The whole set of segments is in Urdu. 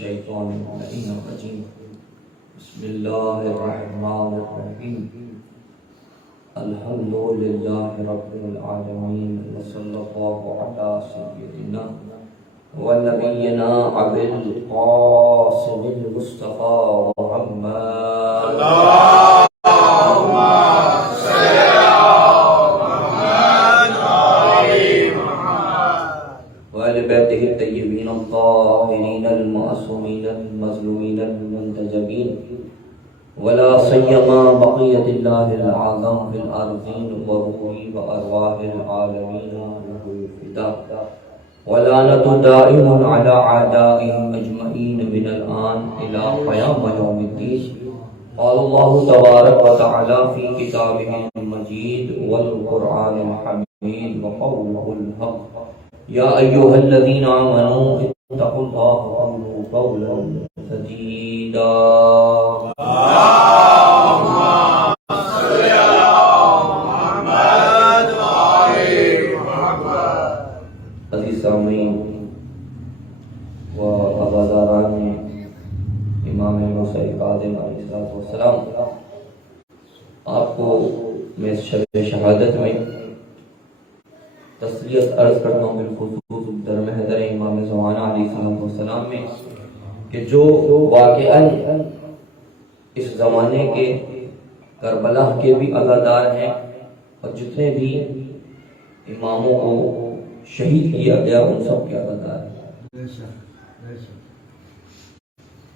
الشیطان الرجیم بسم اللہ الرحمن الرحیم الحمد للہ رب العالمین وصلی اللہ علی سیدنا ونبینا ابی القاسم المصطفیٰ محمد بیته الطیبین الطاہرین المعصومین المظلومین المنتجبین ولا سیما بقیت اللہ العظم فی الارضین وروحی وارواح العالمین له الفداء ولعنۃ دائم علی اعدائهم اجمعین من الآن الى قیام یوم الدین قال اللہ تبارک وتعالی فی کتابہ المجید والقرآن الحمید وقوله الحق یا ایھا الذین آمنوا اتقوا اللہ وقولوا قولا سدیدا اللهم صل علی محمد وآل محمد۔ عزیز سامعین و عزاداران امام موسیٰ کاظم علیہ السلام، آپ کو میں اس شب شہادت میں تسلیت عرض کرتا ہوں بالخصوص در محضر امام زمانہ علیہ السلام میں کہ جو واقعاً اس زمانے کے کربلا کے بھی عزادار ہیں اور جتنے بھی اماموں کو شہید کیا گیا ان سب کے عزادار ہیں۔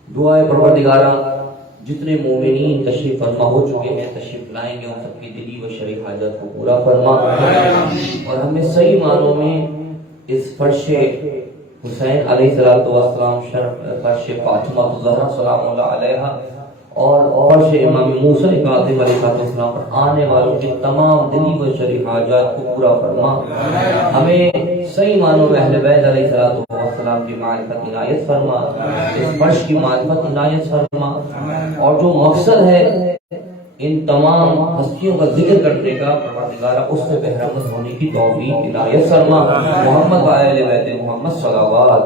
دعائے پروردگارہ جتنے مومنین تشریف فرما ہو چکے ہیں تشریف لائیں گے ان سب کی دلی و شرعی حاجت کو پورا فرما اور ہمیں صحیح معنوں میں اس فرش حسین علیہ السلام فرش فاطمہ الزہرا سلام اللہ علیہا اور فرش امام موسیٰ کاظم علیہ السلام پر آنے والوں کی تمام دلی و شرعی حاجات کو پورا فرما، ہمیں صحیح معنوں میں اہل بیت علیہ السلام کی معرفت عنایت فرما، اس فرش کی معرفت عنایت فرما، اور جو مقصد ہے ان تمام ہستیوں کا ذکر کرنے کا پروردگارہ اس سے بہرمند ہونے کی توفیق عنایت فرما۔ محمد و اہل بیت محمد صلوات۔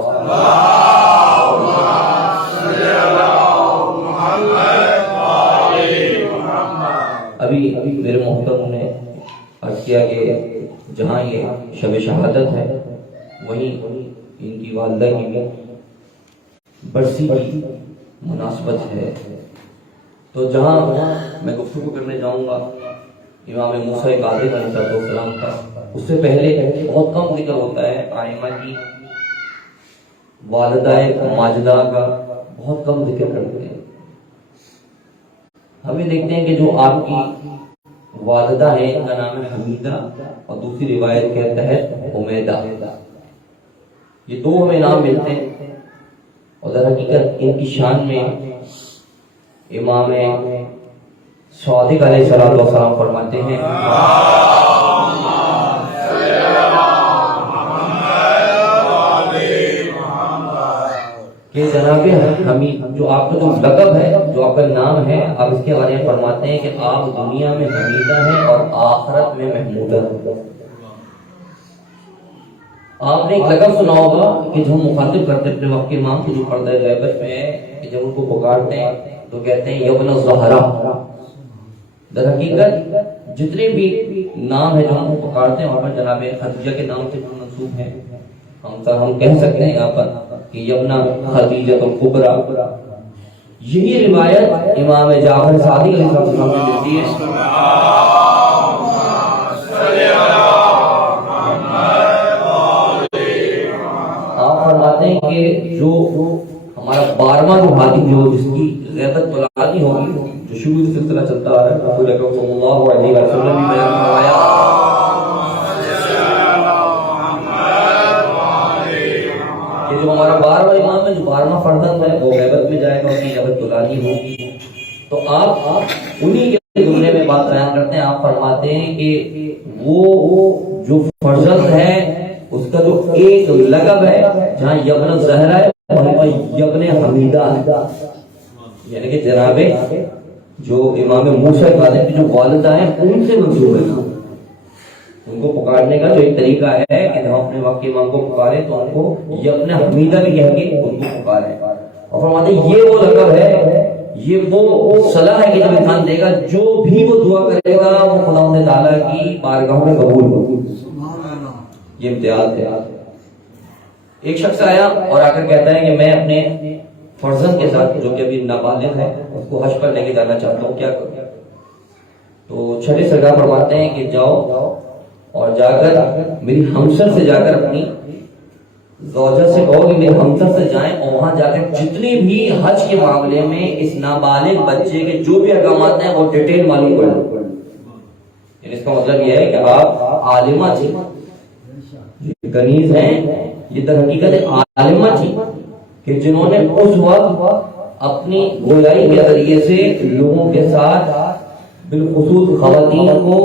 ابھی میرے محترم نے عرض کیا کہ جہاں یہ شب شہادت ہے وہیں ان کی والدہ کی بھی برسی کی مناسبت ہے، تو جہاں میں گفتگو کرنے جاؤں گا امام موسیٰ کاظم علیہ السلام کا، اس سے پہلے بہت کم ذکر ہوتا ہے آئمہ کی والدہ ماجدہ کا، بہت کم ذکر کرتے ہیں۔ ہمیں دیکھتے ہیں کہ جو آپ کی والدہ ہے ان کا نام ہے حمیدہ اور دوسری روایت کے تحت حمیدہ، یہ دو ہمیں نام ملتے ہیں اور در حقیقت ان کی شان میں امام صادق علیہ السلام فرماتے ہیں کہ جناب حمید، جو آپ کا جو لقب ہے، جو آپ کا نام ہے، آپ اس کے بارے میں فرماتے ہیں کہ آپ دنیا میں حمیدہ ہیں اور آخرت میں محمودہ ہیں۔ آپ نے ایک لقب سنا ہوگا کہ جو ہم مخاطب کرتے اپنے وقت کے امام کی جو پردہ غیبت میں ہے کہ جب ان کو پکارتے ہیں تو کہتے ہیں یبن الزہرا۔ در حقیقت جتنے بھی نام ہے جو ہم کو پکارتے ہیں وہاں پر جناب خدیجہ کے نام سے منسوب ہیں، ہم کہہ سکتے ہیں یہاں پر کہ یبن خدیجہ الکبریٰ۔ یہی روایت امام جعفر صادق علیہ السلام سے ملتی ہے۔ آپ فرماتے ہیں کہ جو ہمارا 12واں جو ہادی جو جس کی غیبت طلعانی ہوگی، جو شروع سے سلسلہ چلتا آ رہا ہے، رسول اکرم صلی اللہ علیہ وسلم نے بیان فرمایا کہ جو ہمارا 12واں امام ہے، جو 12واں فرزند ہے، وہ غیبت میں جائے گا، اس کی غیبت طلعانی ہوگی۔ تو آپ انہی کے جملے میں بات بیان کرتے ہیں، آپ فرماتے ہیں کہ وہ جو فرزند ہے اس کا جو ایک لقب ہے، جہاں یبن الزہرا ہے وہیں پر یبن حمیدہ ہے، یعنی کہ جناب جو امام موسیٰ کاظم کی جو والدہ ہیں ان سے منسوب ہے، ان کو پکارنے کا جو ایک طریقہ ہے کہ جب اپنے وقت کے امام کو پکارے تو ان کو یہ اپنے حمیدہ بھی کہیں گے ان کو پکارے، اور فرماتے ہیں یہ وہ لقب ہے، یہ وہ صلاح ہے کہ جب انسان دے گا جو بھی وہ دعا کرے گا وہ خدا تعالیٰ کی بارگاہ میں قبول ہوگا۔ یہ امتیاز ہے۔ ایک شخص آیا اور آ کر کہتا ہے کہ میں اپنے فرزند کے ساتھ جو کہ ابھی نابالغ ہے اس کو حج پر لے کے جانا چاہتا ہوں، کیا کروں؟ تو چھٹے سرکار فرماتے ہیں کہ جاؤ اور جا کر میری ہمسر سے جا کر اپنی زوجہ سے کہو کہ میرے ہمسر سے جائیں اور وہاں جا کر جتنی بھی حج کے معاملے میں اس نابالغ بچے کے جو بھی احکامات ہیں وہ ڈیٹیل معلوم کر لیں۔ یعنی اس کا مطلب یہ ہے کہ آپ عالمہ تھی، کنیز ہیں یہ در حقیقت عالمہ تھی کہ جنہوں نے اس وقت اپنی گویائی کے ذریعے سے لوگوں کے ساتھ بالخصوص خواتین کو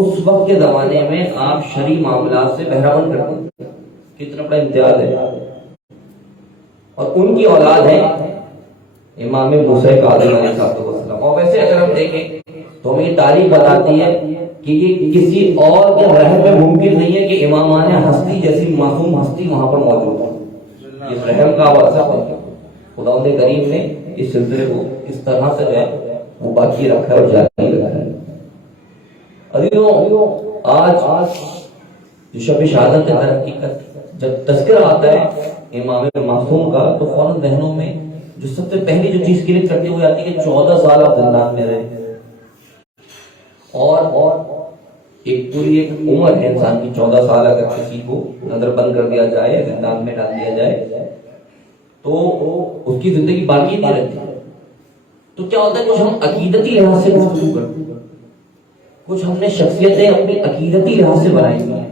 اس وقت کے زمانے میں آپ شرعی معاملات سے بہرامند کرتے ہیں۔ کتنا بڑا امتیاز ہے۔ اور ان کی اولاد ہے امام موسیٰ کاظم علیہ السلام۔ اور ویسے اگر ہم دیکھیں تو ہمیں یہ تاریخ بتاتی ہے کہ یہ کسی اور کے رحم میں ممکن نہیں ہے کہ امامان ہستی جیسی معصوم ہستی وہاں پر موجود ہو۔ اس رحم کا واسطہ خداوند کریم نے اس سلسلے کو اس طرح سے جو ہے وہ باقی رکھا ہے اور جاری رکھا ہے۔ عزیزوں، آج جو شب شہادت ہے در حقیقت جب تذکرہ آتا ہے امام معصوم کا تو فوراً ذہنوں میں جو سب سے پہلی جو چیز کلک کرتی ہوئی آتی ہے کہ 14 سال آپ زندان میں رہے، اور ایک پوری ایک عمر ہے انسان کی۔ 14 سال اگر کسی کو نظر بند کر دیا جائے، زندان میں ڈال دیا جائے تو اس کی زندگی باقی نہیں رہتی۔ تو کیا ہوتا ہے کچھ ہم عقیدتی لحاظ سے گفتگو کرتے ہیں، کچھ ہم نے شخصیتیں اپنی عقیدتی لحاظ سے بنائی ہیں،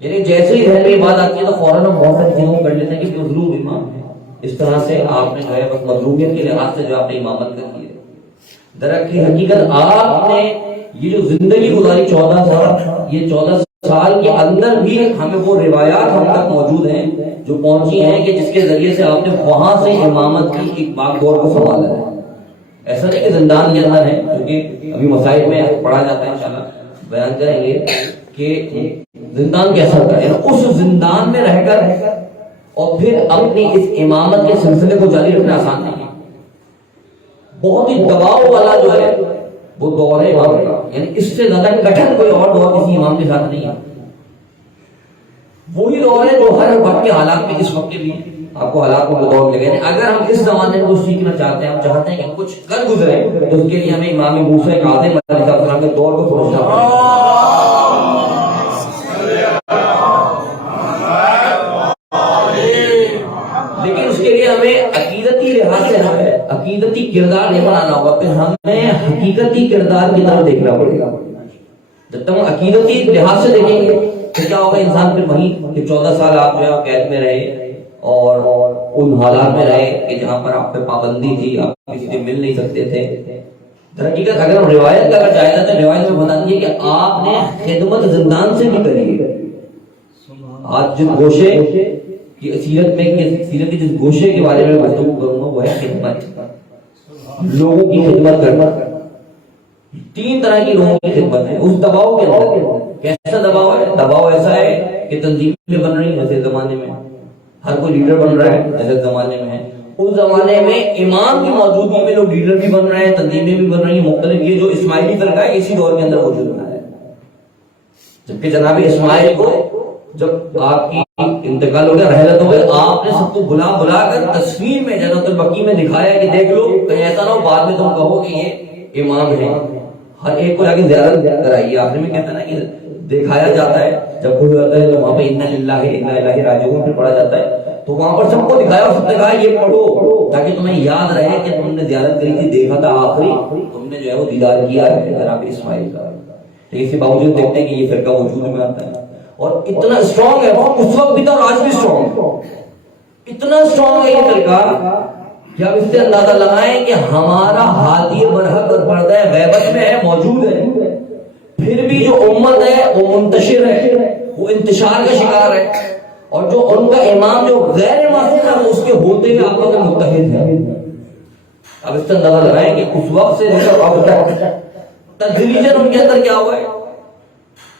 یعنی جیسے ہی ذہن میں یہ بات آتی ہے تو فوراً ہم بہت ساری چیزوں کر لیتے ہیں کہ مظلوم امام ہے۔ اس طرح سے آپ نے جو ہے بس مظلومیت کے لحاظ سے جو آپ نے امامت کر دی ہے۔ در حقیقت آپ نے یہ جو زندگی گزاری 14 سال، یہ 14 سال کے اندر بھی ہمیں وہ روایات ہم تک موجود ہیں جو پہنچی ہیں کہ جس کے ذریعے سے آپ نے وہاں سے امامت کی ایک باغ دور کو سنبھالا ہے۔ ایسا نہیں کہ زندان کے اندر ہے، کیونکہ ابھی مسائل میں پڑھا جاتا ہے، انشاءاللہ بیان کریں گے کہ زندان کیسا ہوتا ہے۔ اس زندان میں رہ کر اور پھر اپنی اس امامت کے سلسلے کو جاری رکھنا آسان نہیں ہے، بہت ہی دباؤ والا جو ہے وہ دور ہے امام کا، یعنی اس سے زیادہ کٹھن کوئی اور دور کسی امام کے ساتھ نہیں ہے۔ وہی دور ہے جو ہر وقت کے حالات میں اس وقت کے بھی آپ کو حالات کو دور لگے۔ اگر ہم اس زمانے کو سیکھنا چاہتے ہیں، ہم چاہتے ہیں کہ کچھ کر گزرے، تو اس کے لیے ہمیں امام موسیٰ کاظم علیہ السلام کے دور کو سمجھنا پڑے۔ لیکن اس کے لیے ہمیں عقیدتی لحاظ سے عقیدتی کردار نہیں بنانا ہوگا، پھر ہمیں حقیقتی کردار کی طرف دیکھنا پڑے گا۔ جب تک ہم عقیدتی لحاظ سے دیکھیں گے تو کیا ہوگا، انسان پھر وہیں کہ 14 سال آپ جو ہے قید میں رہے اور ان حالات میں رہے کہ جہاں پر آپ پہ پابندی تھی، آپ کسی سے مل نہیں سکتے تھے۔ در حقیقت اگر ہم روایت کا اگر جائزہ تو روایت میں بتا دیے کہ آپ نے خدمت زندان سے بھی کری ہے۔ آج جس گوشے کی سیرت کے جس گوشے کے بارے میں گفتگو کروں گا وہ ہے خدمت، لوگوں کی خدمت کرنا۔ 3 طرح کی لوگوں کی خدمت ہے اس دباؤ کے اندر۔ کیسا دباؤ ہے؟ دباؤ ایسا ہے کہ تنظیمیں بن رہی ہیں جیسے زمانے میں، ہر کوئی لیڈر بن رہا ہے جیسے زمانے میں ہے۔ اس زمانے میں امام کی موجودگی میں لوگ لیڈر بھی بن رہے ہیں، تنظیمیں بھی بن رہی ہیں مختلف۔ یہ جو اسماعیلی فرقہ ہے اسی دور کے اندر موجود رہا ہے، جبکہ جناب اسماعیل کو جب آپ کی انتقال ہو گیا، رحلت ہو گئی، آپ نے سب کو بلا کر تصویر میں جنت البقیع میں دکھایا کہ دیکھ لو، کہیں ایسا نہ ہو بعد میں تم کہو کہ یہ امام ہے۔ ہر ایک کو جا کے زیارت کرائیے، آخر میں کہتا ہے نا کہ دکھایا جاتا ہے، جب کوئی ہوتا ہے تو وہاں پہ انا للہ انا الیہ راجعون پہ پڑھا جاتا ہے، تو وہاں پر سب کو دکھایا اور سب نے کہا یہ پڑھو تاکہ تمہیں یاد رہے کہ تم نے زیارت کری تھی، دیکھا تھا آخری تم نے جو ہے وہ دیدار کیا ہے جناب اسماعیل کا۔ لیکن اس کے باوجود دیکھتے ہیں کہ یہ فرقہ وجود میں آتا ہے اور اتنا اسٹرانگ ہے، اس وقت بھی تھا اور آج بھی اسٹرانگ ہے۔ اتنا اسٹرانگ ہے یہ فرقہ کہ آپ اس سے اندازہ لگائیں کہ ہمارا ہادی برحق اور پردہ غیبت میں ہے، موجود ہے، پھر بھی جو امت ہے وہ منتشر ہے، وہ انتشار کا شکار ہے، اور جو ان کا امام جو غیر معصوم ہے وہ اس کے ہوتے ہوئے آپ کا متحد ہے۔ اب اس سے اندازہ لگائیں کہ اس وقت سے اب تک تدریجاً ان کے اندر کیا ہوا ہے،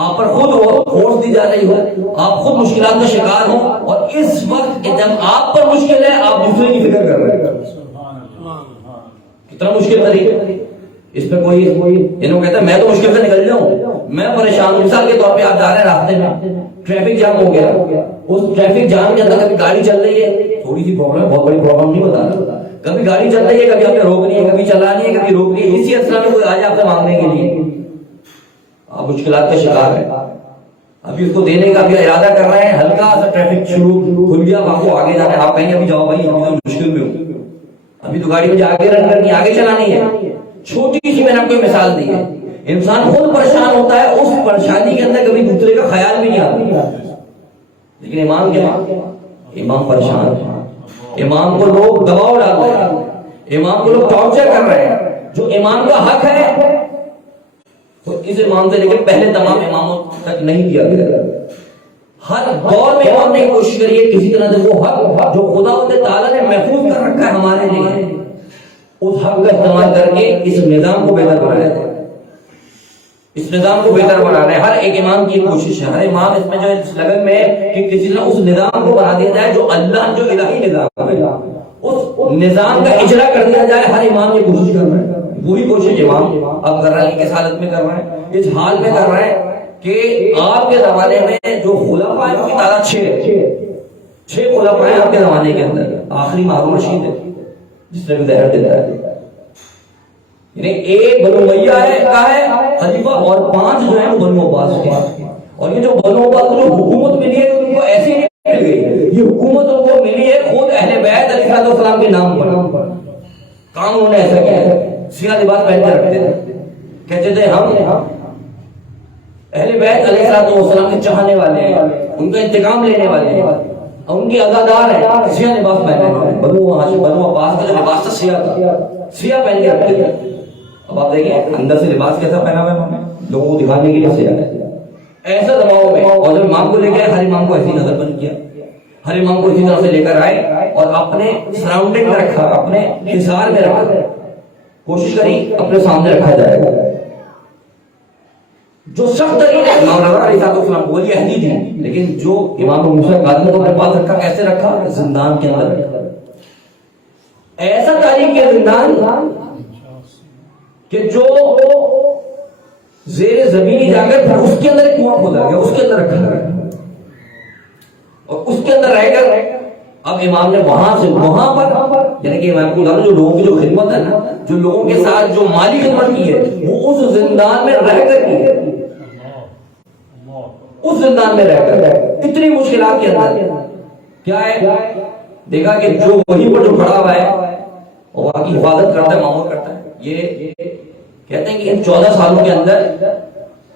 آپ پر خود فورس دی جا رہی ہو, آپ خود مشکلات کا شکار ہو, اور اس وقت جب آپ پر مشکل ہے آپ دوسرے کی فکر کر رہے ہیں. کتنا مشکل طریقہ اس پہ کوئی انہوں کہتا ہے میں تو مشکل سے نکل جاؤں, میں پریشان ہوں. مثال کے طور پہ آپ جا رہے ہیں راستے میں, ٹریفک جام ہو گیا, اس ٹریفک جام کے اندر کبھی گاڑی چل رہی ہے, تھوڑی سی پرابلم, بہت بڑی پرابلم نہیں بتا رہا, کبھی گاڑی چل رہی ہے, کبھی آپ نے روکنی ہے, کبھی چلانی ہے, کبھی روکنی ہے, اسی اسرا میں کوئی آ جائے آپ سے مانگنے کے لیے, آپ مشکلات کا شکار ہیں. ابھی اس کو دینے کا بھی ارادہ کر رہے ہیں, ہلکا سا ٹریفک شروع کھل گیا, آپ کو آگے جانا ہے, آپ کہیں ابھی جاؤ بھائی ابھی تو مشکل میں ہوں, ابھی تو گاڑی مجھے آگے رن کرنی, آگے چلانی ہے. چھوٹی سی میں نے آپ کو مثال دی ہے. انسان خود پریشان ہوتا ہے, اس پریشانی کے اندر کبھی دوسرے کا خیال بھی نہیں آتا. لیکن امام کیا ہے, امام پریشان ہے, امام کو لوگ دباؤ ڈال رہے ہیں, امام کو لوگ ٹارچر کر رہے ہیں. جو امام کا حق ہے تو اس امام سے لے کے پہلے تمام اماموں تک نہیں دیا گیا. ہر دور میں امام نے کوشش کری ہے کسی طرح سے وہ حق جو خدا تعالیٰ نے محفوظ کر رکھا ہے ہمارے لیے, اس حق کا استعمال کر کے اس نظام کو بہتر بنایا جائے. اس نظام کو بہتر بنانا ہے ہر ایک امام کی کوشش ہے. ہر امام اس میں جو اس لگن میں ہے کہ کسی طرح اس نظام کو بنا دیا جائے جو اللہ جو الہی نظام ہے, اس نظام کا اجرا کر دیا جائے. ہر امام یہ کوشش کر رہا ہے, وہی کوشش امام اب کر رہے ہیں, کس حالت میں کر رہے ہیں, اس حال میں کر رہے ہیں کہ آپ کے زمانے میں جو خلفاء ہیں کی تعداد 6 خلفاء ہیں آپ کے زمانے کے اندر. آخری ہارون رشید ہے جس نے بھی زہر دیتا ہے, یعنی ایک بنو امیہ ہے خلیفہ, اور 5 جو ہیں وہ بنو عباس کے. اور یہ جو بنو عباس کو جو حکومت ملی ہے ان کو ایسی نہیں مل گئی, یہ حکومت ان کو ملی ہے خود اہل بیت علیہ السلام کے نام پر. کام انہوں نے ایسا کیا ہے, سیاہ لباس پہن کے رکھتے تھے, کہتے تھے ہم اہل بیت علیہ السلام کے چاہنے والے ہیں, ان کا انتقام لینے والے ہیں, اور ان کی عزادار ہیں, سیاہ لباس پہنے والے. بنو عباس کا جو لباس تھا سیاہ تھا, سیاہ پہن کے رکھتے تھے. اب آپ دیکھیں اندر سے لباس کیسا پہنا ہوا ہے, لوگوں کو دکھانے کے لیے سیاہ ہے. ایسا دباؤ میں, اور جب امام کو لے کے ہر امام کو ایسی نظر بند کیا, ہر امام کو اسی طرح سے لے کر آئے اور اپنے سراؤنڈنگ میں رکھا, اپنے حصار میں رکھا, کوشش کری اپنے سامنے رکھا جائے گا. جو سخت ترین ہے امام رضا علیہ السلام کو ولی عہدی تھی, لیکن جو امام موسیٰ کاظم کو اپنے پاس رکھا, کیسے رکھا, زندان کے اندر رکھا. ایسا تاریخ کے زندان کہ جو زیر زمینی جا کر پھر اس کے اندر ایک کنواں کھودا گیا, اس کے اندر رکھا گیا, اور اس کے اندر رہ کر اب امام نے وہاں سے وہاں پر, یعنی کہ امام کو جو لوگوں کی جو خدمت ہے نا, جو لوگوں کے ساتھ جو مالی خدمت کی ہے وہ اس زندان میں رہ کر کی ہے, اس زندان میں رہ کر اتنی مشکلات کے اندر. کیا ہے, دیکھا کہ جو وہیں پر جو کھڑا ہوا ہے اور وہاں کی حفاظت کرتا ہے, معمول کرتا ہے, یہ کہتے ہیں کہ ان 14 سالوں کے اندر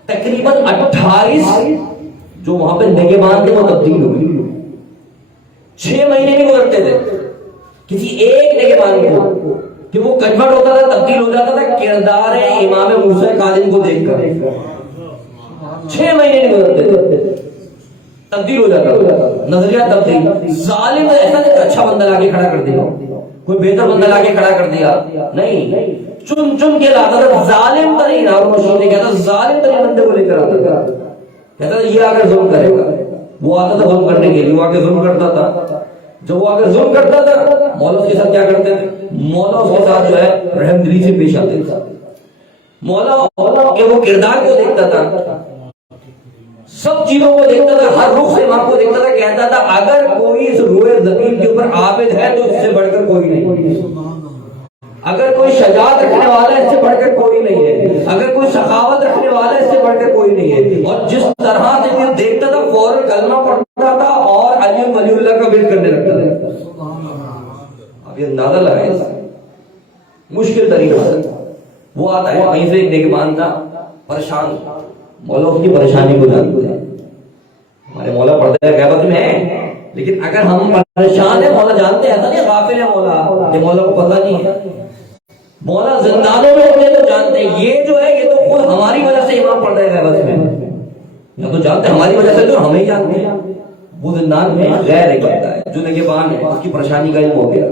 تقریباً 28 جو وہاں پہ نگہبان تھے وہ تبدیل ہوئے. 6 مہینے نہیں گزرتے تھے کسی ایک نگہبان کو کہ وہ کنورٹ ہوتا تھا, تبدیل ہو جاتا تھا کردار امام موسیٰ کاظم کو دیکھ کر. 6 مہینے نہیں گزرتے تھے, تبدیل ہو جاتا تھا, نظریہ تبدیل. ظالم ایسا نہیں اچھا بندہ لا کے کھڑا کر دیا, کوئی بہتر بندہ لا کے کھڑا کر دیا, نہیں, چن چن کے لاتا تھا. ظالم ترین, ہارون رشید نے کہتا ظالم ترین بندے کو لے کر آتا تھا, کہتا تھا یہ آگر ظلم کرے گا. وہ آتا تھا ظلم کرنے کے لیے, وہ آگے ظلم کرتا تھا. جب وہ آگے ظلم کرتا تھا مولا اس کے ساتھ کیا کرتے تھے, مولا اس کے ساتھ جو ہے رحم دلی سے پیش آتے تھے. مولا کہ وہ کردار کو دیکھتا تھا, سب چیزوں کو دیکھتا تھا, ہر رخ سے امام کو دیکھتا تھا, کہتا تھا اگر کوئی اس روئے زمین کے اوپر عابد ہے تو اس سے بڑھ کر کوئی نہیں, اگر کوئی شجاعت رکھنے والا ہے اس سے بڑھ کر کوئی نہیں ہے, اگر کوئی سخاوت رکھنے والا ہے اس سے بڑھ کر کوئی نہیں ہے. اور جس طرح سے وہ دیکھتا تھا فوراً کلمہ پڑھتا تھا اور علی ولی اللہ کا ورد کرنے لگتا تھا. اب یہ اندازہ لگائیں, مشکل طریقہ سے وہ آتا ہے. وہیں سے ایک نگہبان تھا پریشان, مولا اس کی پریشانی کو جانتے ہیں. ہمارے مولا پردے غیبت میں ہیں, لیکن اگر ہم پریشان ہیں مولا جانتے ہیں, ایسا نہیں غافل ہے مولا, یہ مولا کو پتہ نہیں ہے. مولا زندانوں میں ہوتے تو جانتے ہیں. یہ جو ہے یہ تو خود ہماری وجہ سے امام پردے غیبت میں, یا تو جانتے ہیں ہماری وجہ سے تو ہمیں ہی جانتے ہیں. وہ زندان میں غیر ایک بندہ ہے جو نگہبان ہے, اس کی پریشانی کا علم ہو گیا.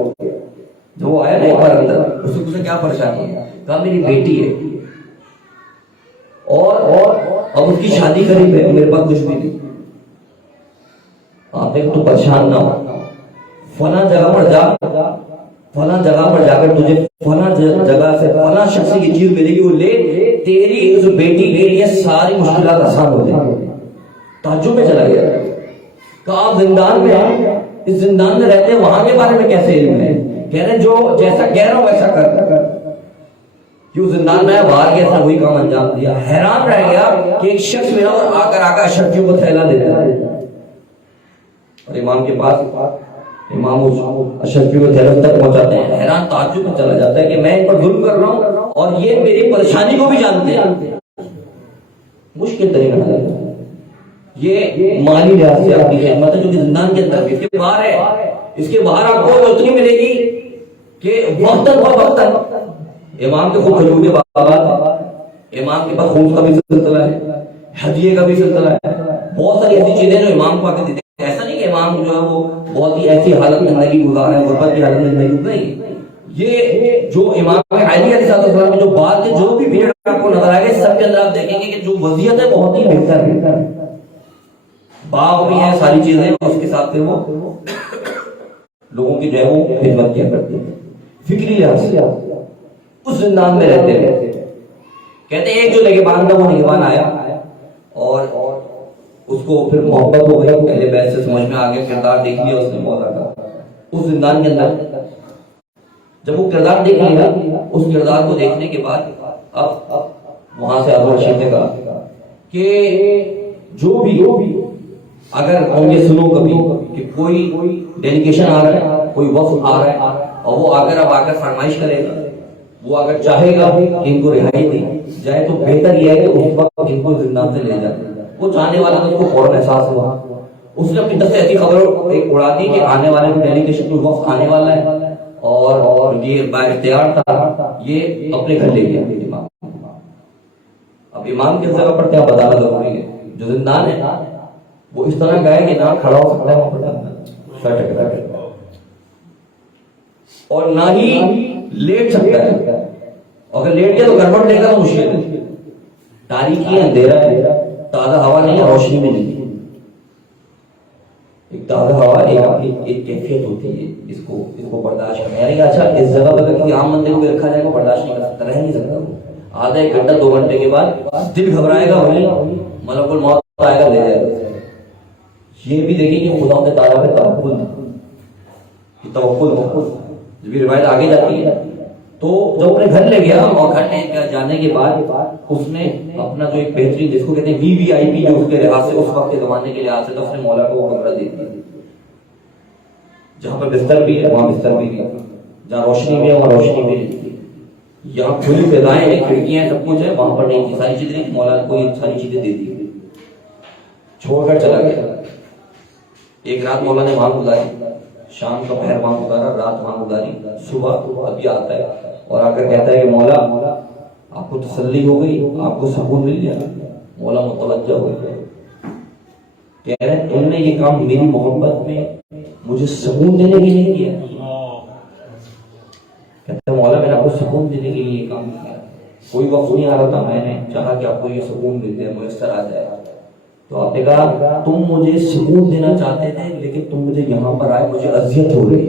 جو وہ آیا نا ایک بار اندر, اس سے کیا پریشانی ہے, کہا میری بیٹی ہے, اور اب اس کی شادی قریب ہے، میرے پاس کچھ بھی نہیں. آپ ایک تو پریشان نہ ہو، فلاں جگہ پر جا، فلاں جگہ پر جا کر تجھے فلاں جگہ سے فلاں شخص کی چیز ملے گی، وہ لے، تیری اس بیٹی کے لیے ساری مشکلات آسان ہو جائیں گی. تعجب میں چلا گیا کہ آپ زندان میں ہیں، اس زندان میں رہتے ہیں، وہاں کے بارے میں کیسے علم ہے؟ کہہ رہے جو جیسا کہہ رہا ہوں ویسا کر. کیوں زندان میں باہر گیا تھا، وہی کام انجام دیا. حیران رہ گیا کہ ایک شخص میرا اور آ کر اشرفیوں کو تھیلا دیتا ہے، اور امام کے پاس امام اشرفیوں کو تھیلا تک پہنچاتے ہیں. حیران تعجب میں چلا جاتا ہے کہ میں ان پر ظلم کر رہا ہوں اور یہ میری پریشانی کو بھی جانتے ہیں. مشکل ترین حالت ہے یہ، مالی لحاظ سے اپنی خدمت ہے جو کہ زندان کے اندر، اس کے باہر ہے. اس کے باہر آپ کو اتنی ملے گی کہ وقتاً فوقتاً. امام کے خود کھجور کے باغات، امام کے پاس خون کا بھی سلسلہ ہے، ہدیے کا بھی سلسلہ ہے، بہت ساری ایسی چیزیں جو امام کو آ کے دیتے ہیں. ایسا نہیں کہ امام جو ہے وہ بہت ہی ایسی حالت میں زندگی گزار ہے، غربت کی حالت میں زندگی نہیں. یہ جو امام علی علیہ السلام میں جو بعد کے جو بھی پیریڈ آپ کو نظر آئے گا، سب کے اندر آپ دیکھیں گے کہ جو وضعیت ہے بہت ہی بہتر ہے. باغ بھی ہے، ساری چیزیں، اس کے ساتھ وہ لوگوں کی جو ہے وہ خدمت کیا کرتے ہیں. فکری لحاظ سے اس زندان میں رہتے ہیں. کہتے ہیں ایک جو نگہبان تھا، وہ نگہبان آیا اور اس کو پھر محبت ہو گئی، پہلے بیت سے سمجھ میں آ گیا، کردار دیکھ لیا اس نے مولا کا اس زندان کے اندر. جب وہ کردار دیکھ لیا، اس کردار کو دیکھنے کے بعد اب وہاں سے ہارون رشید نے کہا کہ جو بھی اگر ہوں گے سنو کبھی کہ کوئی ڈیلیگیشن آ رہا ہے، کوئی وفد آ رہا ہے، اور وہ آ کر فرمائش کرے گا، وہ اگر چاہے گا کہ ان کو رہائی دی جائے تو بہتر یہ ہے کہ اس وقت ان کو زندان سے لے جائے. وہ جانے والا تھا، اس کو فوراً احساس ہوا. اس نے اپنی طرف سے ایسی خبر ایک اڑا دی کہ آنے والے ڈیلیگیشن کو وقت آنے والا ہے، اور یہ با اختیار تھا، یہ اپنے گھر لے گیا امام. اب امام کس جگہ پر کیا بتانا ضروری ہے. جو زندان ہے وہ اس طرح کا ہے کہ نہ کھڑا ہو سکتا ہے اور نہ ہی لیٹ سکتا ہے. اگر لیٹ گیا تو گڑبڑ دے گا تو مشکل ہے. تاریخی اندھیرا ہے، تازہ ہوا نہیں ہے، روشنی میں نہیں. ایک تازہ ہوا ایک کیفیت ہوتی ہے، اس کو برداشت کرنا. یعنی کہ اچھا اس جگہ پر کسی عام بندے کو بھی رکھا جائے گا، برداشت نہیں کر سکتا، رہ نہیں سکتا. آدھا ایک گھنٹہ 2 گھنٹے کے بعد دل گھبرائے گا، وہی ملک الموت آئے گا، لے جائے گا. یہ بھی دیکھیں کہ خدا نے تعالیٰ پہ توکل جب یہ روایت آگے جاتی ہے تو جب اپنے گھر لے گیا، اور گھر لے جانے کے بعد اس نے اپنا جو ایک بہترین، جس کو کہتے ہیں VIP جو اس کے لحاظ سے اس وقت کے زمانے کے لحاظ سے، تو اس نے مولا کو وہ کمرہ دے دیا جہاں پر بستر بھی ہے، وہاں بستر بھی ہے، جہاں روشنی بھی ہے وہاں روشنی بھی ہے، یہاں کھلی فضائیں ہیں، کھڑکیاں ہیں، سب کچھ ہے، وہاں پر نہیں تھی. ساری چیزیں نہیں، مولا کو یہ ساری چیزیں دے دی، چھوڑ کر چلا گیا. ایک رات مولا نے وہاں گزاری، شام کا پہر وہاں گزارا، رات وہاں گزاری. صبح ابھی آتا ہے اور آ کر کہتا ہے کہ مولا آپ کو تسلی ہو گئی، آپ کو سکون مل گیا. مولا متوجہ ہو گیا، کہہ رہے تم نے یہ کام میری محبت میں مجھے سکون دینے کے لیے کیا. کہتا ہے مولا میں نے آپ کو سکون دینے کے لیے یہ کام کیا، کوئی وقت نہیں آ رہا تھا، میں نے چاہا کہ آپ کو یہ سکون مل جائے، میسر آ جائے. تو آپ نے کہا تم مجھے سکون دینا چاہتے تھے، لیکن تم مجھے یہاں پر آئے، مجھے اذیت ہو رہی،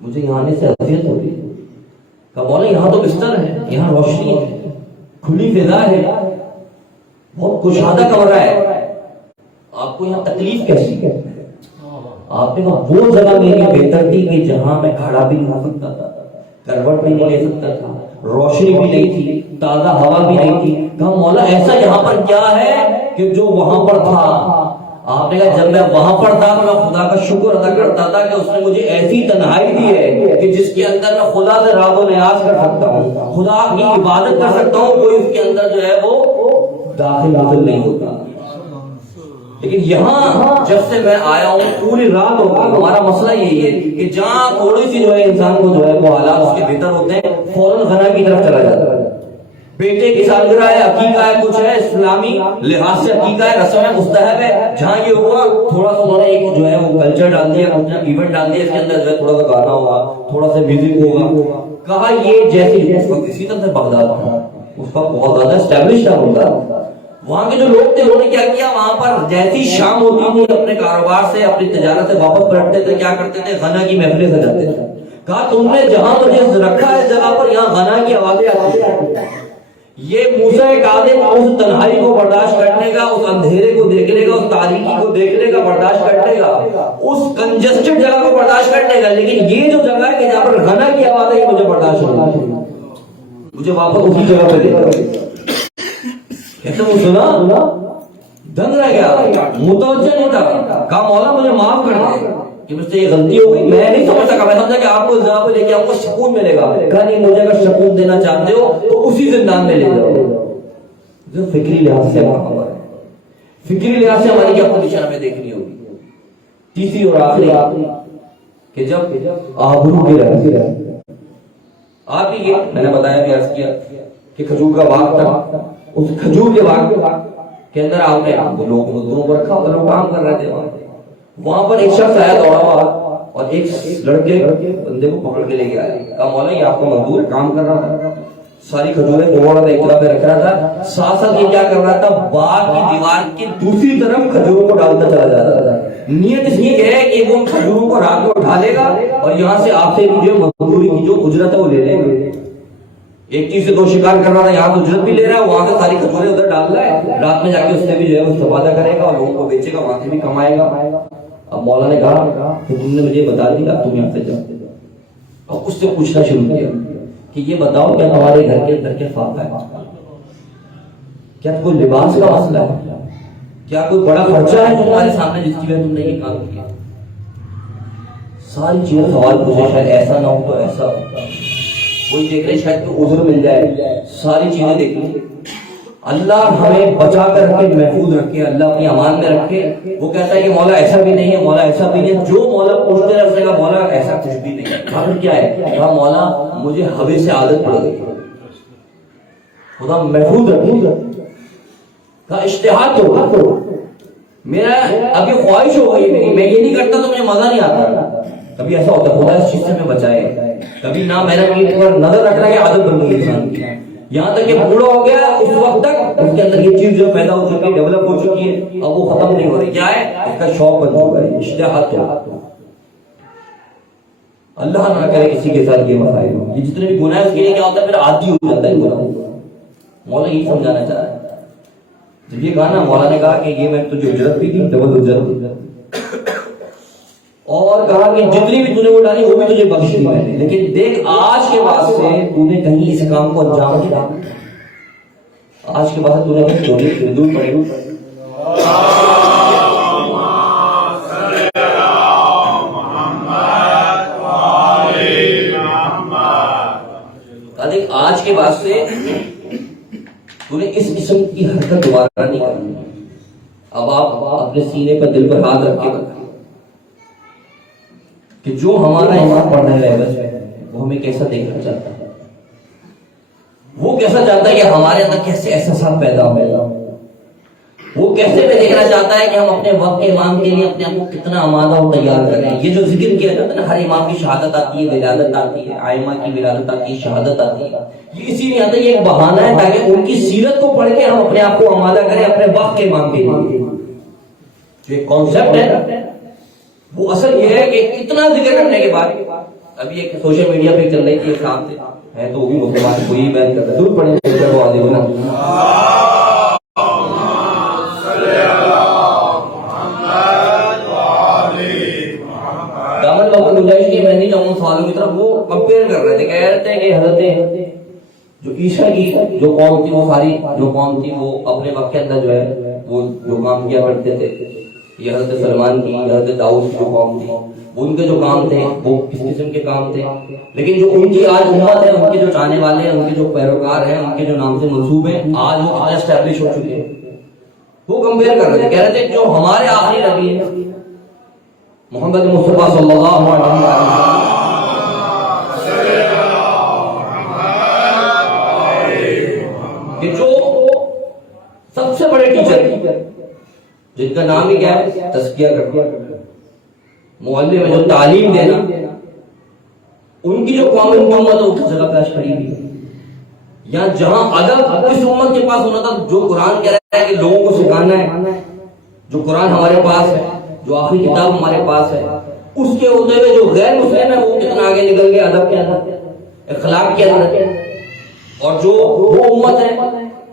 مجھے یہاں آنے سے اذیت ہو رہی. کہا مولا یہاں تو بستر ہے، یہاں روشنی ہے، کھلی فضا ہے، بہت کشادہ کمرہ ہے، آپ کو یہاں تکلیف کیسی ہے؟ آپ نے کہا وہ جگہ میری بہتر تھی کہ جہاں میں کھڑا بھی نہیں ہو سکتا تھا، کروٹ بھی نہیں لے سکتا تھا، روشنی بھی نہیں تھی، تازہ ہوا بھی نہیں تھی. کہا مولا ایسا یہاں پر کیا ہے کہ جو وہاں پر تھا؟ آپ نے کہا جب میں وہاں پر تھا تو میں خدا کا شکر ادا کرتا تھا کہ اس نے مجھے ایسی تنہائی دی ہے کہ جس کے اندر میں خدا سے راز و نیاز کر سکتا ہوں، خدا کی عبادت کر سکتا ہوں، کوئی اس کے اندر جو ہے وہ داخل نہیں ہوتا. لیکن یہاں جب سے میں آیا ہوں پوری رات ہو گئی. ہمارا مسئلہ یہی ہے کہ جہاں تھوڑی سی جو ہے انسان کو جو ہے وہ حالات اس کے بہتر ہوتے ہیں، فوراً غنا کی طرف چلا جاتا ہے. بیٹے کی سالگرہ ہے، عقیقہ ہے، کچھ ہے، اسلامی لحاظ سے عقیقہ ہے، رسم ہے، مستحب ہے، جہاں یہ ہوا تھوڑا سا انہوں نے ایک جو ہے وہ کلچر ڈال دیا، کچھ ایونٹ ڈال دیا، اس کے اندر جو ہے تھوڑا سا گانا ہوگا، تھوڑا سا میوزک ہوگا. کہا یہ جیسے اس وقت اسی طرح سے بغداد تھا، اس وقت بہت زیادہ اسٹیبلش تھا ہوتا. وہاں کے جو لوگ تھے انہوں نے کیا کیا, وہاں پر جیسی شام ہوتی تھی اپنے کاروبار سے اپنی تجارت سے واپس پلٹتے تھے, کیا کرتے تھے, غنا کی محفلیں سجاتے تھے. کہا تم نے جہاں مجھے رکھا ہے جگہ پر یہاں غنا کی آوازیں آتی ہیں. یہ موسیٰ کاظم اس تنہائی کو برداشت کرنے کا, اس اندھیرے کو دیکھنے کا, اس تاریکی کو دیکھنے کا برداشت کرنے کا, اس کنجسٹڈ جگہ کو برداشت کرنے کا, لیکن یہ جو جگہ ہے کہ جہاں پر غنا کی آواز ہے یہ مجھے برداشت نہیں, مجھے واپس اسی جگہ پہ دیکھا. کہتے وہ سنا دنگ رہ گیا, متوجہ نہیں تھا. کہا مولا مجھے معاف کر دے کہ مجھ سے یہ غلطی ہو گئی, میں نہیں سمجھ سکا, میں سمجھا کہ آپ کو اس جگہ پہ لے کے آپ کو سکون ملے گا. کہا نہیں, مجھے اگر سکون دینا چاہتے ہو تو اسی زندان میں لے جاؤ. جو فکری لحاظ سے ہمارا ہے, فکری لحاظ سے ہماری کیا پوزیشن ہمیں دیکھنی ہوگی. تیسری اور آخری کہ جب آبرو کے رہے آپ ہی میں نے بتایا بھی عرض کیا کہ کھجور کا باغ تھا, اس کھجور کے باغ کے اندر آپ نے لوگ مزدوروں کو رکھا, وہ لوگ کام کر رہے تھے. وہاں پر ایک شخص آیا دوڑا ہوا اور ایک لڑکے بندے کو پکڑ کے لے کے آیا. کہا مولا یہ آپ کا مزدور کام کر رہا تھا, ساری کھجوریں توڑ رہا تھا, ایک طرح پہ رکھ رہا تھا, ساتھ ساتھ یہ کیا کر رہا تھا, باغ کی دیوار کی دوسری طرف کھجوروں کو ڈالتا چلا جا رہا تھا. نیت اس کی ہے کہ وہ کھجوروں کو رات کو اٹھا لے گا اور یہاں سے آپ سے جو مزدوری کی جو اجرت ہے وہ لے لے گا. ایک چیز سے دو شکار کر رہا تھا, یہاں تو اجرت بھی لے رہا ہے, وہاں سے ساری کھجوریں ادھر ڈال رہا ہے, رات میں جا کے اس سے بھی جو ہے استفادہ کرے گا اور لوگوں کو بیچے گا, وہاں سے بھی کمائے گا. اب مولا نے کہا کہ تم نے مجھے بتا دیا, تم یہاں سے جاتے جاؤ. اور اس سے پوچھنا شروع کیا کہ یہ بتاؤ کیا تمہارے گھر کے اندر کیا فاقہ ہے, کیا کوئی لباس کا مسئلہ ہے, کیا کوئی بڑا خرچہ ہے تمہارے سامنے جس کی وجہ تم نے یہ کام کیا. ساری چیزیں سوال پوچھے, شاید ایسا نہ ہو تو ایسا ہو, کوئی دیکھ رہے شاید کوئی عذر مل جائے, ساری چیزیں دیکھیں. اللہ ہمیں بچا کر رکھے, محفوظ رکھے, اللہ اپنی امان میں رکھے. وہ کہتا ہے کہ مولا ایسا بھی نہیں ہے, مولا ایسا بھی نہیں ہے. جو مولا پوچھتے رہے اس نے کہا مولا ایسا کچھ بھی نہیں ہے. پھر کیا ہے, کہا مولا مجھے ہوے سے عادت پڑ گئی, خدا محفوظ رکھے. کہا اشتہاد تو میرا ابھی خواہش ہو گئی میری, میں یہ نہیں کرتا تو مجھے مزہ نہیں آتا. کبھی ایسا ہوتا ہے خدا اس چیز سے میں بچائے, کبھی نہ میرا پر نظر رکھنا کی عادت بن گئی انسان کی, یہاں تک کہ بوڑھا ہو گیا اس وقت تک اس کے اندر یہ چیز جو پیدا ہو چکی ہے, ڈیولپ ہو چکی ہے, اب وہ ختم نہیں ہو رہی. کیا ہے, اس کا شوق بن چکا ہے, اشتہاد. تو اللہ نہ کرے کسی کے ساتھ یہ مسائل ہو, یہ جتنے بھی گناہ ہے اس کے لیے کیا ہوتا ہے, پھر عادی ہو جاتا ہے گناہ. مولا یہی سمجھانا چاہ رہا ہے. جب یہ کہا نا, مولا نے کہا کہ یہ میں تجھے اجرت بھی دی, ڈبل اجرت, اور کہا کہ جتنی بھی تو نے وہ ڈالی وہ بھی تجھے بخش دی میں نے, لیکن دیکھ آج کے بعد سے تو نے کہیں اس کام کو انجام نہیں دیا. آج کے بعد تو نے کہیں چوری دور پڑے گی. دیکھ آج کے بعد سے تو نے اس قسم کی حرکت دوبارہ نہیں کرنی. اب آپ اپنے سینے پر دل پر ہاتھ رکھ کے کہ جو ہمارا ایمان پڑھنے لیول ہے وہ ہمیں کیسا دیکھنا چاہتا ہے, وہ کیسا چاہتا ہے کہ ہمارے اندر کیسے احساسات پیدا ہو, وہ کیسے میں دیکھنا چاہتا ہے کہ ہم اپنے وقت کے امام کے لیے اپنے آپ کو کتنا آمادہ اور تیار کریں. یہ جو ذکر کیا جاتا ہے نا, ہر امام کی شہادت آتی ہے, ولادت آتی ہے, آئمہ کی ولادت آتی ہے, شہادت آتی ہے, یہ اسی لیے آتا ہے, یہ ایک بہانہ ہے تاکہ ان کی سیرت کو پڑھ کے ہم اپنے آپ کو آمادہ کریں اپنے وقت کے امام کے لیے. جو ایک کانسیپٹ ہے وہ اصل یہ ہے کہ اتنا ذکر کرنے کے بعد, ابھی ایک سوشل میڈیا پہ چل رہی تھی ایک ساتھ ہے تو وہ بھی مسلمان کو یہی بیان کرتا ہے, ضرور پڑھیں گے وہ عادی ہونا. دامن لوگوں کو گزارش کی, میں نہیں جاؤں سوالوں کی طرف, وہ کمپیئر کر رہے تھے, کہہ رہے تھے کہ حضرت جو عیسیٰ کی جو قوم تھی, وہ ساری جو قوم تھی وہ اپنے وقت کے اندر جو ہے وہ جو کام کیا کرتے تھے, یہ حضرت سلمان کی, حضرت داؤد کی جو قوم تھی, ان کے جو کام تھے وہ کس قسم کے کام تھے. لیکن جو ان کی آج امت ہے, ان کے جو چاہنے والے ہیں, ان کے جو پیروکار ہیں, ان کے جو نام سے منسوب ہیں, آج وہ کتنا اسٹیبلش ہو چکے ہیں. وہ کمپیئر کر رہے تھے, کہہ رہے تھے جو ہمارے آخری نبی ہیں محمد مصطفیٰ صلی اللہ علیہ وسلم, کہ جو سب سے بڑے ٹیچر جن کا نام ہی کیا ہے, تزکیہ کرنا, معلم میں جو تعلیم دینا, ان کی جو قوم امت اس جگہ پیش کری ہوئی. یا جہاں ادب اس امت کے پاس ہونا تھا، جو قرآن کہہ رہا ہے کہ لوگوں کو سکھانا ہے، جو قرآن ہمارے پاس ہے، جو آخری کتاب ہمارے پاس ہے، اس کے ہوتے ہوئے جو غیر مسلم ہے وہ کتنا آگے نکل گئے ادب کے اندر، اخلاق کے اندر. اور جو وہ امت ہے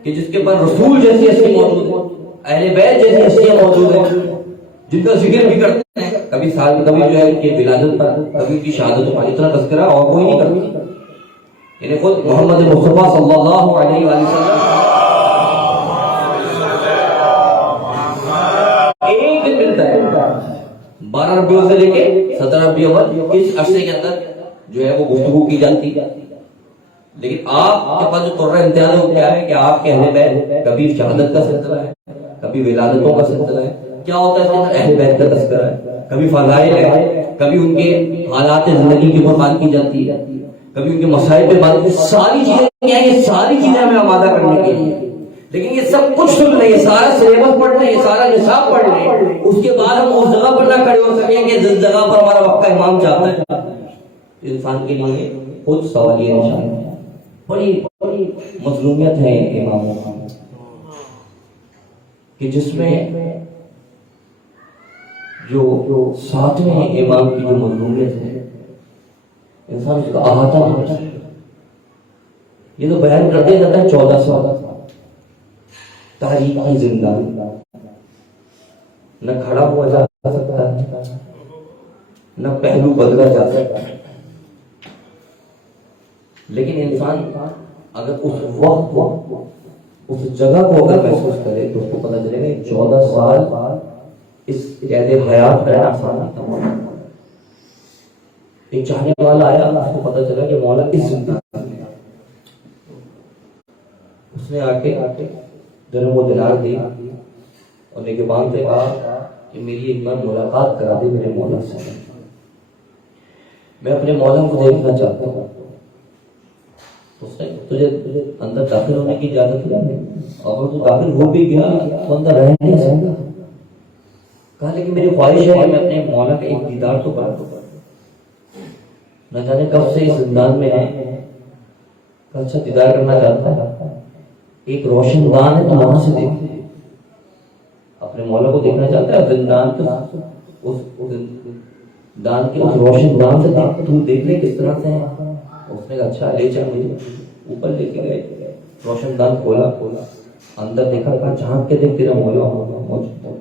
کہ جس کے پاس رسول جیسی ہستی موجود ہے، اہل بیت جیسی ہستیاں موجود ہیں، جن کا ذکر بھی کرتے ہیں، کبھی جو ہے کہ ولادت پر، کبھی کی شہادت پر، اتنا تذکرہ اور کوئی نہیں کرتا. یعنی خود محمد مصطفیٰ صلی اللہ علیہ وآلہ وسلم ایک دن ملتا ہے 12 ربیع سے لے کے 17 ربیع الاول، اس عرصے کے اندر جو ہے وہ گفتگو کی جاتی ہے. لیکن آپ کے پاس جو طور امتیاز وہ کیا ہے کہ آپ کے اہل بیت کبھی شہادت کا سلسلہ ہے، کبھی ولادتوں کا سلسلہ ہے. کیا ہوتا ہے اس کے اندر؟ اہل بیت کا تذکرہ ہے، کبھی فضائل ہے، کبھی ان کے حالات زندگی کے اوپر بات کی جاتی ہے، کبھی ان کے مسائل پہ بات کی. ساری چیزیں کیا ہیں؟ یہ ساری چیزیں ہمیں آمادہ کرنے کے لیے. لیکن یہ سب کچھ سن لیں، یہ سارا سلیبس پڑھ لیں، یہ سارا نصاب پڑھ لیں، اس کے بعد ہم اس جگہ پر نہ کھڑے ہو سکیں کہ جس جگہ پر ہمارا وقت کا امام چاہتا ہے. انسان کے لیے خود سوالیہ نشان ہے. بڑی مظلومیت ہے اماموں کہ جس میں جو ساتویں امام کی جو مظلومیت ہے، انسان اس کا احاطہ نہیں کر سکتا. یہ تو بیان کرتے جاتا ہے 14 سال تاریخی زندہ، نہ کھڑا ہوا جا سکتا ہے، نہ پہلو بدلا جا سکتا ہے. لیکن انسان اگر اس وقت اس جگہ کو اگر محسوس کرے تو اس کو پتہ چلے گا 14 سال اس قید حیات رہنا آسان نہیں تھا. ایک چاہنے والا آیا، اس کو پتہ چلا کہ مولا اس زندہ میں، اس نے آ کے درہم و دینار دی اور نگہبان سے کہا کہ میری ایک بار ملاقات کرا دے میرے مولا سے، میں اپنے مولا کو دیکھنا چاہتا ہوں. تجھے اندر داخل ہونے کی اجازت ہے، اور تو داخل ہو بھی گیا تو اندر رہ نہیں سکتا. کہا لیکن میری خواہش ہے کہ میں اپنے مولا کا ایک دیدار تو کرا دوں. نہ جانے کب سے اس زندان میں ہے، اچھا دیدار کرنا چاہتا ہے. ایک روشن دان ہے تو وہاں سے دیکھ، اپنے مولا کو دیکھنا چاہتا ہے. زندان تو اس دان کے اس روشن دان سے تو دیکھ لے کس طرح سے ہے. اس نے کہا اچھا لے چل. مجھے اوپر لے کے گئے، روشن دان کھولا، اندر دیکھا، کہا جھانک کے دیکھ تیرا مولا موجود.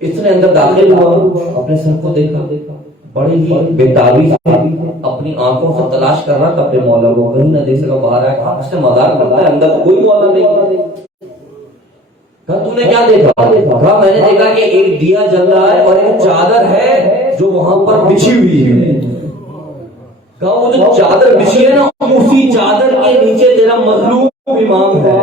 اس نے اندر داخل ہوا، اپنے سر کو دیکھا، بڑی ہی بےتابی سے اپنی آنکھوں سے تلاش کر رہا تھا اپنے مولا کو، کہیں نہ دیکھ سکا. باہر آیا، اس نے مزاق کرتا ہے، اندر کوئی مولا نہیں. کہا تو نے کیا دیکھا؟ کہا میں نے دیکھا کہ ایک دیا جل رہا ہے اور ایک چادر ہے جو وہاں پر بچھی ہوئی ہے. کہا وہ جو چادر بچھی ہے نا، اسی چادر کے نیچے تیرا مظلوم امام ہے.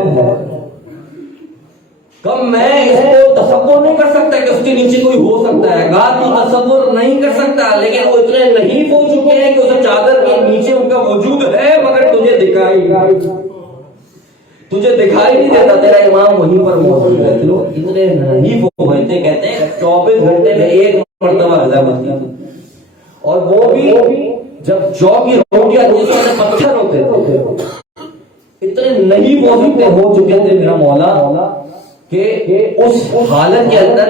کب میں اس کو تصور نہیں کر سکتا کہ اس کے نیچے کوئی ہو سکتا ہے. کہا تو تصور نہیں کر سکتا، لیکن وہ اتنے نہیں ہو چکے ہیں کہ اس چادر کے نیچے ان کا وجود ہے، مگر تجھے دکھائی نہیں دیتا. تیرا امام وہیں پر موجود ہے. اتنے نہیں ہو گئے، کہتے ہیں 24 گھنٹے میں ایک مرتبہ غذا بنتی تھی، اور وہ بھی جب جو کی روٹیاں جس میں پتھر ہوتے تھے. اتنے نہیں ہو چکے تھے میرا مولا کہ اس حالت کے اندر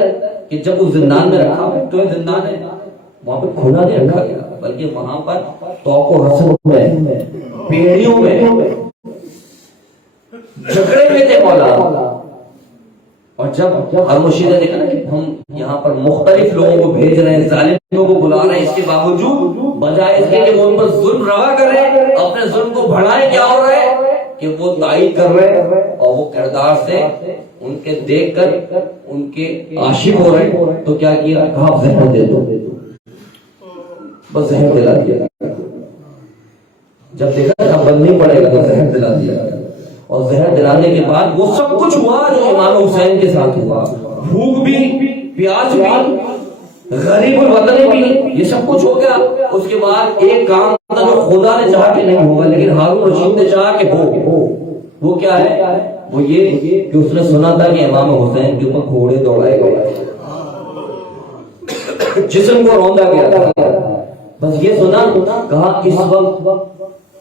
کہ جب اس زندان میں رکھا، تو زندان ہے وہاں پہ کھلا نہیں رکھا گیا، بلکہ وہاں پر توق و رسم میں، پیڑیوں میں جھگڑے ہوئے تھے مولا. اور جب المرشد نے دیکھا نا کہ ہم یہاں پر مختلف لوگوں کو بھیج رہے ہیں، ظالموں کو بلا رہے ہیں، اس کے باوجود بجائے اس کے کہ وہ ان پر ظلم روا کریں، اپنے ظلم کو بڑھائیں، کیا ہو رہا ہے کہ وہ تائید کر رہے ہیں اور وہ کردار سے ان کے دیکھ کر ان کے عاشق ہو رہے ہیں. تو کیا کیا؟ کہا زہر دے دو، بس زہر دلا دیا. جب دیکھا اب بند نہیں پڑے گا تو زہر دلا دیا. اور زہر دلانے کے بعد وہ سب کچھ ہوا جو امام حسین کے ساتھ ہوا. بھوک بھی، پیاس بھی، غریب الوطنی بھی، یہ سب کچھ ہو گیا. اس کے بعد ایک کام تھا جو خدا نے چاہا کہ نہیں ہوگا، لیکن ہارون رشید نے چاہا کہ ہو. وہ کیا ہے؟ وہ یہ کہ اس نے سنا تھا کہ امام حسین کے اوپر گھوڑے دوڑائے گئے، جسم کو روندا گیا. بس یہ سنا، کہا اس وقت